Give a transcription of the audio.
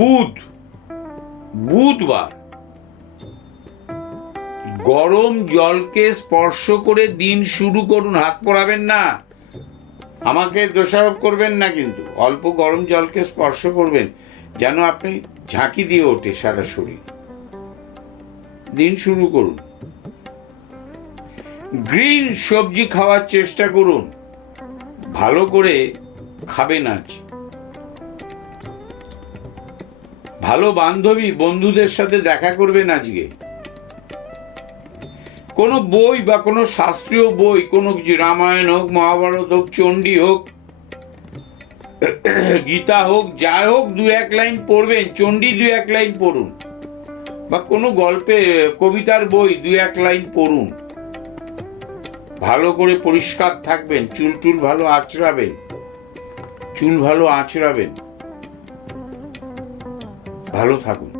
বুধ, বুধবার। গরম জলকে স্পর্শ করে দিন শুরু করুন, হাত পড়াবেন না। আমাকে দোষারোপ করবেন না কিন্তু, অল্প গরম জলকে স্পর্শ করবেন, যেন আপনি ঝাঁকি দিয়ে ওঠে সারা শরীর। দিন শুরু করুন। গ্রিন সবজি খাওয়ার চেষ্টা করুন। ভালো করে খাবেন আজ। ভালো বান্ধবী বন্ধুদের সাথে দেখা করবেন আজকে। কোনো বই বা কোনো শাস্ত্রীয় বই, কোনো কিছু, রামায়ণ হোক, মহাভারত হোক, চণ্ডী হোক, গীতা হোক, যাই হোক, দু এক লাইন পড়বেন, চণ্ডী দু এক লাইন পড়ুন। বা কোনো গল্পে, কবিতার বই দু এক লাইন পড়ুন। ভালো করে পরিষ্কার থাকবেন, চুল টুল ভালো আঁচড়াবেন। চুল ভালো আঁচড়াবেন। ভালো থাকুন।